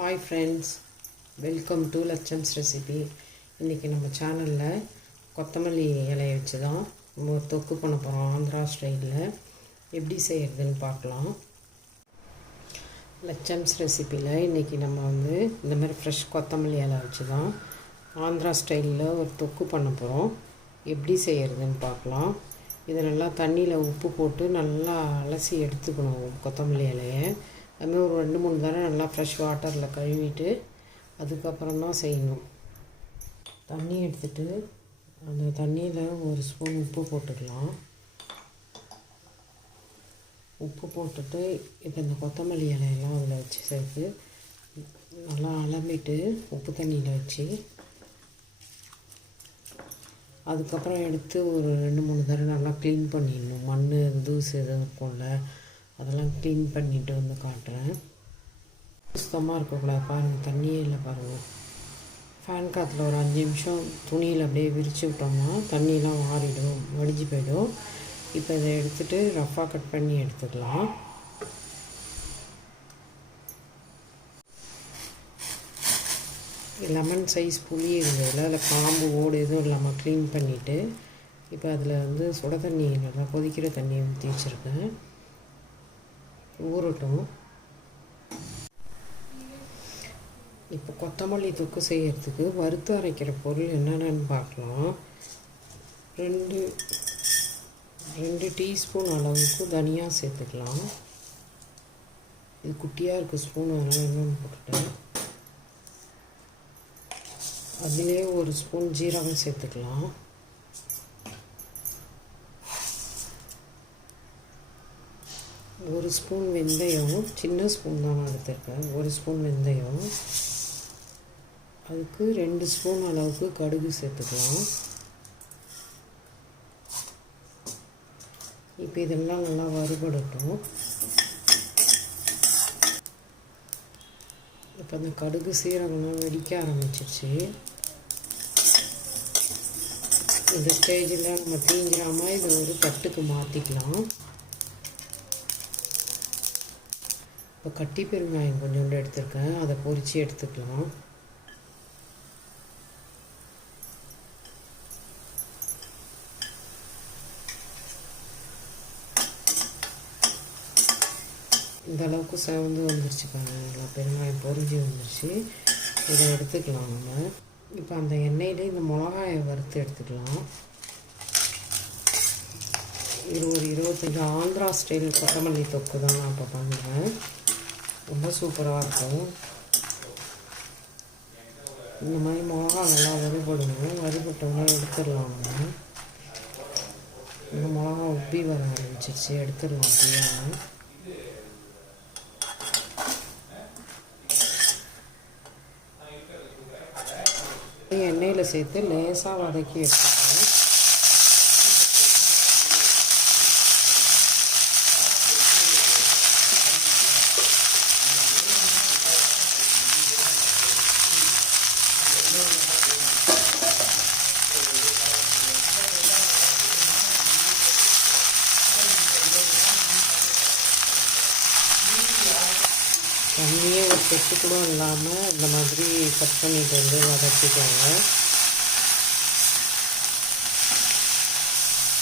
Hi friends, welcome to Latchams recipe. இன்றைக்கி நம்ம சேனலில் கொத்தமல்லி இலையை வச்சு தான் நம்ம தொக்கு பண்ண போகிறோம். ஆந்திரா ஸ்டைலில் எப்படி செய்கிறதுன்னு பார்க்கலாம். லட்சம்ஸ் ரெசிப்பியில் இன்றைக்கி நம்ம இந்த மாதிரி ஃப்ரெஷ் கொத்தமல்லி இலை வச்சு தான் ஆந்திரா ஸ்டைலில் ஒரு தொக்கு பண்ண போகிறோம். எப்படி செய்கிறதுன்னு பார்க்கலாம். இதை நல்லா தண்ணியில் உப்பு போட்டு நல்லா அலசி எடுத்துக்கணும் கொத்தமல்லி இலையை. அதுமாதிரி ஒரு 2-3 தடவை நல்லா ஃப்ரெஷ் வாட்டரில் கழுவிட்டு அதுக்கப்புறம் தான் செய்யணும். தண்ணி எடுத்துகிட்டு அந்த தண்ணியில் ஒரு ஸ்பூன் உப்பு போட்டுக்கலாம். உப்பு போட்டுட்டு இப்போ இந்த கொத்தமல்லி இலையெல்லாம் அதில் வச்சு சேர்த்து நல்லா அலம்பிட்டு உப்பு தண்ணியில் வச்சு அதுக்கப்புறம் எடுத்து ஒரு 2-3 தடவை நல்லா க்ளீன் பண்ணிடணும். மண் தூசு எதுவும் இருக்கும்ல, அதெல்லாம் க்ளீன் பண்ணிவிட்டு காட்டுறேன். சுத்தமாக இருக்கக்கூடாது. பாருங்கள், தண்ணியே இல்லை பாருங்கள். ஃபேன் காற்றுல ஒரு 5 நிமிஷம் துணியில் அப்படியே விரித்து விட்டோம்னா தண்ணியெலாம் மாறிடும், வடிஞ்சு போயிடும். இப்போ இதை எடுத்துகிட்டு ரஃப்பாக கட் பண்ணி எடுத்துக்கலாம். லெமன் சைஸ் புளி இருந்ததில் அதில் காம்பு ஓடு எதுவும் இல்லாமல் க்ளீன் பண்ணிவிட்டு இப்போ அதில் சுட தண்ணி நல்லா கொதிக்கிற தண்ணியை ஊற்றி வச்சுருக்கேன். ஊறட்டும். இப்போ கொத்தமல்லி தொக்கு செய்கிறதுக்கு வறுத்து அரைக்கிற பொருள் என்னென்னு பார்க்கலாம். 2 டீஸ்பூன் அளவுக்கு தனியா சேர்த்துக்கலாம். இது குட்டியாக இருக்குது ஸ்பூன், அதனால் என்னென்னு போட்டுட்டேன். அதிலே ஒரு ஸ்பூன் ஜீரகம் சேர்த்துக்கலாம். ஒரு ஸ்பூன் வெந்தயம், சின்ன ஸ்பூன் தான் நான் எடுத்துருக்கேன். ஒரு ஸ்பூன் வெந்தயம். அதுக்கு 2 ஸ்பூன் அளவுக்கு கடுகு சேர்த்துக்கலாம். இப்போ இதெல்லாம் நல்லா வறுபடட்டும். இப்போ அந்த கடுகு சீரகம்லாம் வெடிக்க ஆரம்பிச்சிருச்சு. இந்த ஸ்டேஜில் நம்ம தீஞ்சிராமல் இதை ஒரு தட்டுக்கு மாற்றிக்கலாம். இப்போ கட்டி பெருங்காயம் கொஞ்சோண்டு எடுத்துருக்கேன், அதை பொரித்து எடுத்துக்கலாம். இந்த அளவுக்கு செவந்து வந்துருச்சு பாருங்கள், நல்லா பெருங்காயம் பொரிஞ்சு வந்துருச்சு. இதை எடுத்துக்கலாம் நம்ம. இப்போ அந்த எண்ணெயிலே இந்த மிளகாயை வறுத்து எடுத்துக்கலாம். இது ஒரு 25 ஆந்திரா ஸ்டைல் கொத்தமல்லி தொக்கு தான் நான் இப்போ பண்ணுறேன். ரொம்ப சூப்பராக இருக்கும். இந்த மாதிரி மிளகா நல்லா வறுபடணும். வறுபட்டோம்னா எடுத்துடலாம். நம்ம இந்த மிளகா உப்பி வர ஆரம்பிச்சிருச்சு, எடுத்துடலாம் அப்படியே. எண்ணெயில் சேர்த்து லேசாக வதக்கி எடுத்துக்கலாம். தண்ணியே ஒரு சொட்டு கூட இல்லாமல் இந்த மாதிரி கட் பண்ணிட்டு வதக்கிக்கோங்க.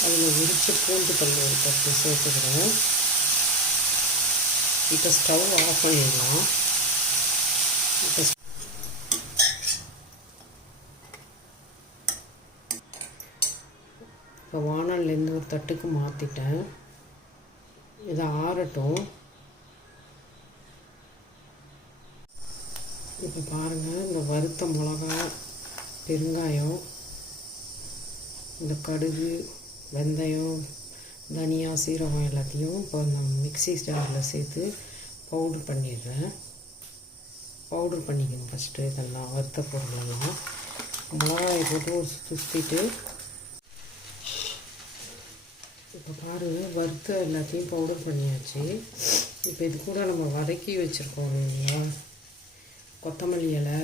அதில் விரித்து பூண்டு பல் ஒரு 10 சேர்த்துக்கிறேன். இப்போ ஸ்டவ் ஆஃப் பண்ணிடலாம். இப்போ வானல்லேருந்து ஒரு தட்டுக்கு மாற்றிட்டேன். இதை ஆறட்டும். இப்போ பாருங்கள், இந்த வறுத்த மிளகா, பெருங்காயம், இந்த கடுகு, வெந்தயம், தனியா, சீரகம் எல்லாத்தையும் இப்போ நான் மிக்ஸி ஜாரில் சேர்த்து பவுட்ரு பண்ணிடுறேன். பவுட்ரு பண்ணிக்கணும் ஃபஸ்ட்டு. இதெல்லாம் வறுத்த பொருளெல்லாம் மிளகாயை போட்டு ஒரு சுற்றிட்டு இப்போ பாருங்கள், வறுத்த எல்லாத்தையும் பவுடர் பண்ணியாச்சு. இப்போ இது கூட நம்ம வதக்கி வச்சுருக்கோம் இல்லைங்களா கொத்தமல்லி இலை,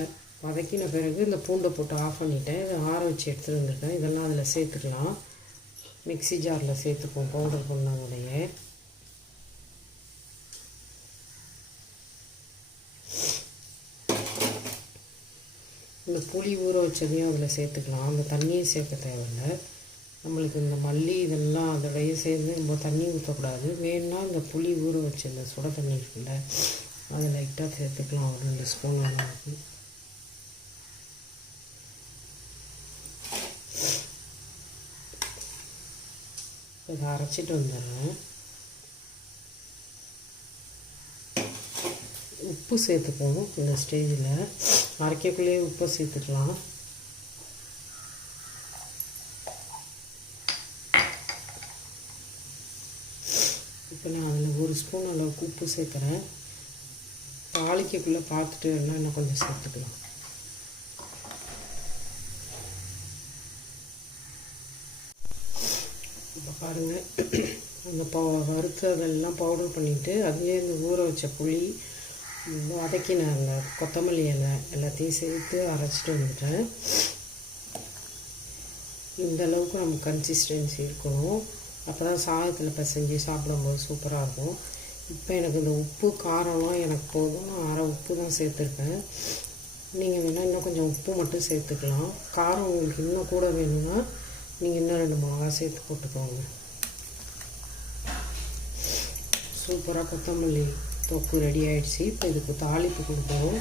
வதக்கின பிறகு இந்த பூண்டை போட்டு ஆஃப் பண்ணிவிட்டேன். இதை ஆற வச்சு எடுத்துகிட்டு வந்துருக்கேன். இதெல்லாம் அதில் சேர்த்துக்கலாம். மிக்ஸி ஜாரில் சேர்த்துப்போம் பவுடர் பண்ணாங்களையே. இந்த புளி ஊற வச்சதையும் அதில் சேர்த்துக்கலாம். அந்த தண்ணியை சேர்க்க தேவையில்லை. நம்மளுக்கு இந்த மல்லி இதெல்லாம் அதோடைய சேர்ந்து நம்ம தண்ணி ஊற்றக்கூடாது. வேணும்னா இந்த புளி ஊற வச்ச இந்த சுட தண்ணி இருக்குல்ல, அதை லைட்டாக சேர்த்துக்கலாம் ஒரு 2 ஸ்பூன் அளவுக்கு. இதை அரைச்சிட்டு வந்துடுறேன். உப்பு சேர்த்துப்போம். இந்த ஸ்டேஜில் அரைக்கக்குள்ளேயே உப்பை சேர்த்துக்கலாம். இப்போ நான் அதில் 1 ஸ்பூன் அளவுக்கு உப்பு சேர்க்குறேன். தாளிக்கக்குள்ளே பார்த்துட்டு வேணால் இன்னும் கொஞ்சம் சேர்த்துக்கலாம். இப்போ பாருங்கள், அந்த வறுத்ததெல்லாம் பவுடர் பண்ணிவிட்டு அதுலேயே இந்த ஊற வச்ச புளி வதக்கின அந்த கொத்தமல்லி இலை எல்லாத்தையும் சேர்த்து அரைச்சிட்டு வந்துட்டேன். இந்த அளவுக்கு நம்ம கன்சிஸ்டன்சி இருக்கணும். அப்போ தான் சாதத்தில் பிசைஞ்சு சாப்பிடும்போது சூப்பராக இருக்கும். இப்போ எனக்கு இந்த உப்பு காரம்லாம் எனக்கு போதும். நான் அரை உப்பு தான் சேர்த்துருக்கேன். நீங்கள் வேணால் இன்னும் கொஞ்சம் உப்பு மட்டும் சேர்த்துக்கலாம். காரம் உங்களுக்கு இன்னும் கூட வேணும்னா நீங்கள் இன்னும் 2 மிளகா சேர்த்து போட்டுக்கோங்க. சூப்பராக கொத்தமல்லி தொக்கு ரெடி ஆகிடுச்சு. இப்போ இதுக்கு தாளிப்பு கொடுப்போம்.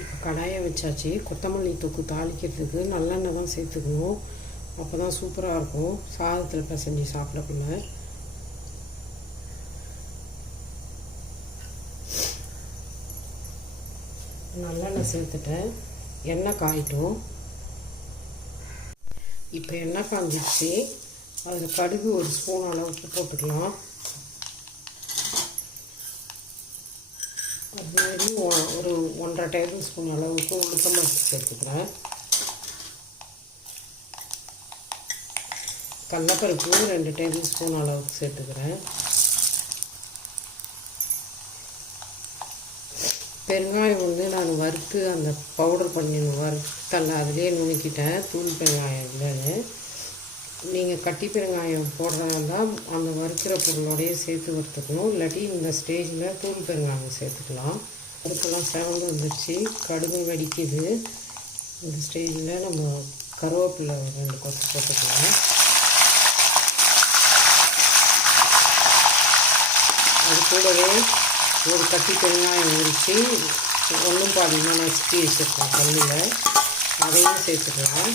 இப்போ கடாயை வச்சாச்சு. கொத்தமல்லி தொக்கு தாளிக்கிறதுக்கு நல்லெண்ணெய் தான் சேர்த்துக்கணும். அப்போ தான் சூப்பராக இருக்கும் சாதத்தில் பிசைஞ்சு சாப்பிடக்குள்ள. நல்லெண்ணெய் சேர்த்துட்டேன். எண்ணெய் காயிட்டும். இப்போ எண்ணெய் காஞ்சிடுச்சு. அதில் கடுகு 1 ஸ்பூன் அளவுக்கு போட்டுக்கலாம். அதுமாதிரி ஒரு 1.5 டேபிள் ஸ்பூன் அளவுக்கு உளுத்தம்பருப்பு சேர்த்துக்கிறேன். கடலைப்பருப்பு 2 டேபிள் ஸ்பூன் அளவுக்கு சேர்த்துக்கிறேன். பெருங்காயம் வந்து நான் வறுத்து அந்த பவுடர் பண்ணி வறுத்தல அதிலே நுணுக்கிட்டேன். தூள் பெருங்காயம் இல்லைன்னு. நீங்கள் கட்டி பெருங்காயம் போடுறதா இருந்தால் அந்த வறுக்கிற பொருளோடையே சேர்த்து வறுத்துக்கணும். இல்லாட்டி இந்த ஸ்டேஜில் தூள் பெருங்காயம் சேர்த்துக்கலாம். பருப்பெல்லாம் செவந்து வந்துடுச்சு. கடுகு வெடிக்குது. இந்த ஸ்டேஜில் நம்ம கருவேப்பிலை 2 கொத்து போட்டுக்கலாம். அது கூடவே ஒரு கட்டி பெருங்காயம் உரித்து 1 பாதிமாக நசுக்கி வச்சுருக்கோம் கல்லில், அதையும் சேர்த்துக்கலாம்.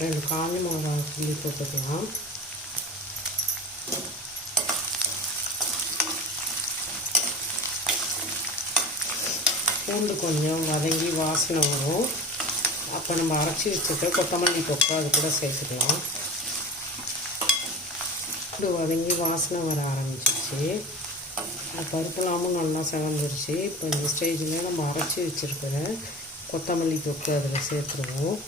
2 காஞ்ச மிளகா கிள்ளி போட்டுக்கலாம். பூண்டு கொஞ்சம் வதங்கி வாசனை வரும். அப்போ நம்ம அரைச்சி வச்சுருக்க கொத்தமல்லி தொக்கு அது கூட சேர்த்துக்கலாம். பூண்டு வதங்கி வாசனை வர ஆரம்பிச்சிருச்சு. பருப்புலாமும் நல்லா செவந்துருச்சு. இப்போ இந்த ஸ்டேஜில் நம்ம அரைச்சி வச்சுருக்கிற கொத்தமல்லி தொக்கு அதில் சேர்த்துருவோம்.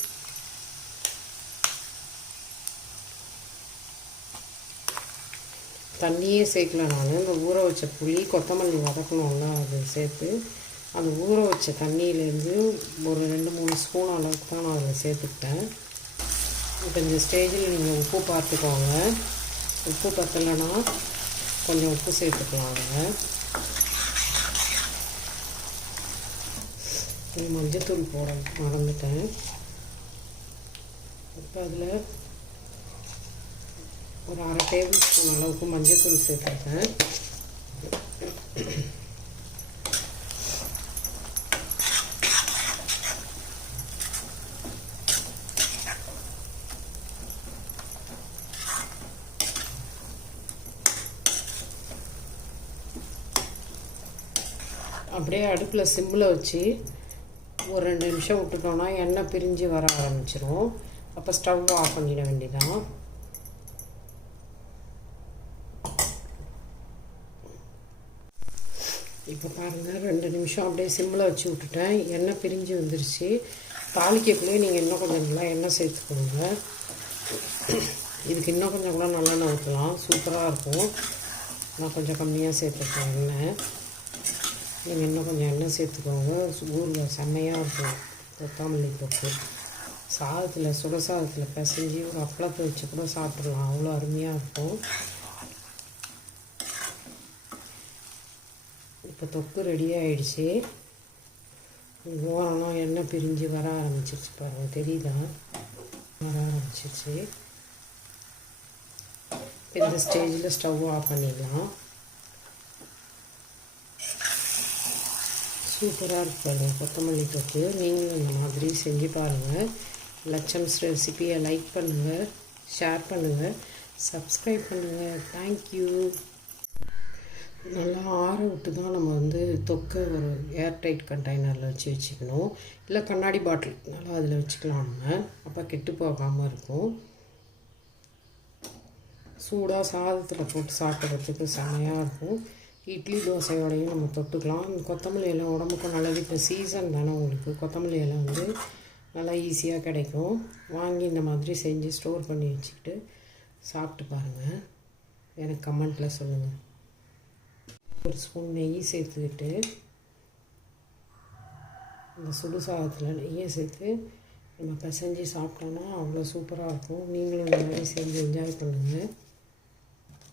தண்ணியே சேர்க்கல. நான் இந்த ஊற வச்ச புளி கொத்தமல்லி வதக்கணும்ல, அது சேர்த்து அந்த ஊற வச்ச தண்ணியிலேருந்து ஒரு 2-3 ஸ்பூன் அளவுக்கு தான் நான் அதில் சேர்த்துக்கிட்டேன். இப்போ இந்த ஸ்டேஜில் நீங்கள் உப்பு பார்த்துக்கோங்க. உப்பு பத்தலைன்னா கொஞ்சம் உப்பு சேர்த்துக்கலாம். அதில் மஞ்சத்தூள் போட மறந்துட்டேன். இப்போ அதில் ஒரு 1/2 டேபிள் ஸ்பூன் அளவுக்கு மஞ்சத்தூள் சேர்த்துருக்கேன். அப்படியே அடுப்பில் சிம்மில் வச்சு ஒரு 2 நிமிஷம் விட்டுட்டோன்னா எண்ணெய் பிரிஞ்சு வர ஆரம்பிச்சிடும். அப்போ ஸ்டவ் ஆஃப் பண்ணிட வேண்டியதான். இப்போ பாருங்கள், 2 நிமிஷம் அப்படியே சிம்மில் வச்சு விட்டுட்டேன். எண்ணெய் பிரிஞ்சு வந்துருச்சு. தாளிக்கக்குள்ளேயே நீங்கள் இன்னும் கொஞ்சம் நல்லா எண்ணெய் சேர்த்துக்கோங்க. இதுக்கு இன்னும் கொஞ்சம் கூட நல்லெண்ணெய் ஊற்றலாம், சூப்பராக இருக்கும். நான் கொஞ்சம் கம்மியாக சேர்த்துருக்கேன் எண்ணெய். நீங்கள் இன்னும் கொஞ்சம் எண்ணெய் சேர்த்துக்கோங்க. ஊரில் செம்மையாக இருக்கும் கொத்தமல்லி தொக்கு. சாதத்தில் சுட சாதத்தில் பிசைஞ்சு ஒரு அப்பளத்தை வச்சு கூட சாப்பிட்றலாம், அவ்வளோ அருமையாக இருக்கும். இப்போ தொக்கு ரெடி ஆகிடுச்சி. ஓரம்லாம் எண்ணெய் பிரிஞ்சு வர ஆரம்பிச்சிருச்சு பாருங்கள், தெரியுதா? வர ஆரம்பிச்சிருச்சு. இந்த ஸ்டேஜில் ஸ்டவ் ஆஃப் பண்ணிடலாம். சூப்பராக இருப்பாங்க கொத்தமல்லி தொக்கு. நீங்களும் இந்த மாதிரி செஞ்சு பாருங்கள். லட்சம்ஸ் ரெசிபியை லைக் பண்ணுங்கள், ஷேர் பண்ணுங்கள், சப்ஸ்கிரைப் பண்ணுங்கள். தேங்க்யூ. நல்லா ஆற விட்டு தான் நம்ம வந்து தொக்கை ஒரு ஏர்டைட் கண்டெய்னரில் வச்சுக்கணும். இல்லை கண்ணாடி பாட்டில் நல்லா அதில் வச்சுக்கலாம். நம்ம அப்போ கெட்டு போகாமல் இருக்கும். சூடாக சாதத்தில் போட்டு சாப்பிட்றதுக்கு செமையாக இருக்கும். இட்லி தோசையோடையும் நம்ம தொட்டுக்கலாம். கொத்தமல்லி இலை உடம்புக்கும் நல்லது. இப்போ சீசன் தானே உங்களுக்கு கொத்தமல்லி இலை வந்து நல்லா ஈஸியாக கிடைக்கும். வாங்கி இந்த மாதிரி செஞ்சு ஸ்டோர் பண்ணி வச்சுக்கிட்டு சாப்பிட்டு பாருங்கள். எனக்கு கமெண்ட்டில் சொல்லுங்கள். ஒரு ஸ்பூன் நெய் சேர்த்துக்கிட்டு இந்த சுடு சாதத்தில் நெய்யை சேர்த்து நம்ம பிசைஞ்சு சாப்பிட்டோன்னா அவ்வளோ சூப்பராக இருக்கும். நீங்களும் இந்த மாதிரி செஞ்சு என்ஜாய் பண்ணுங்கள்.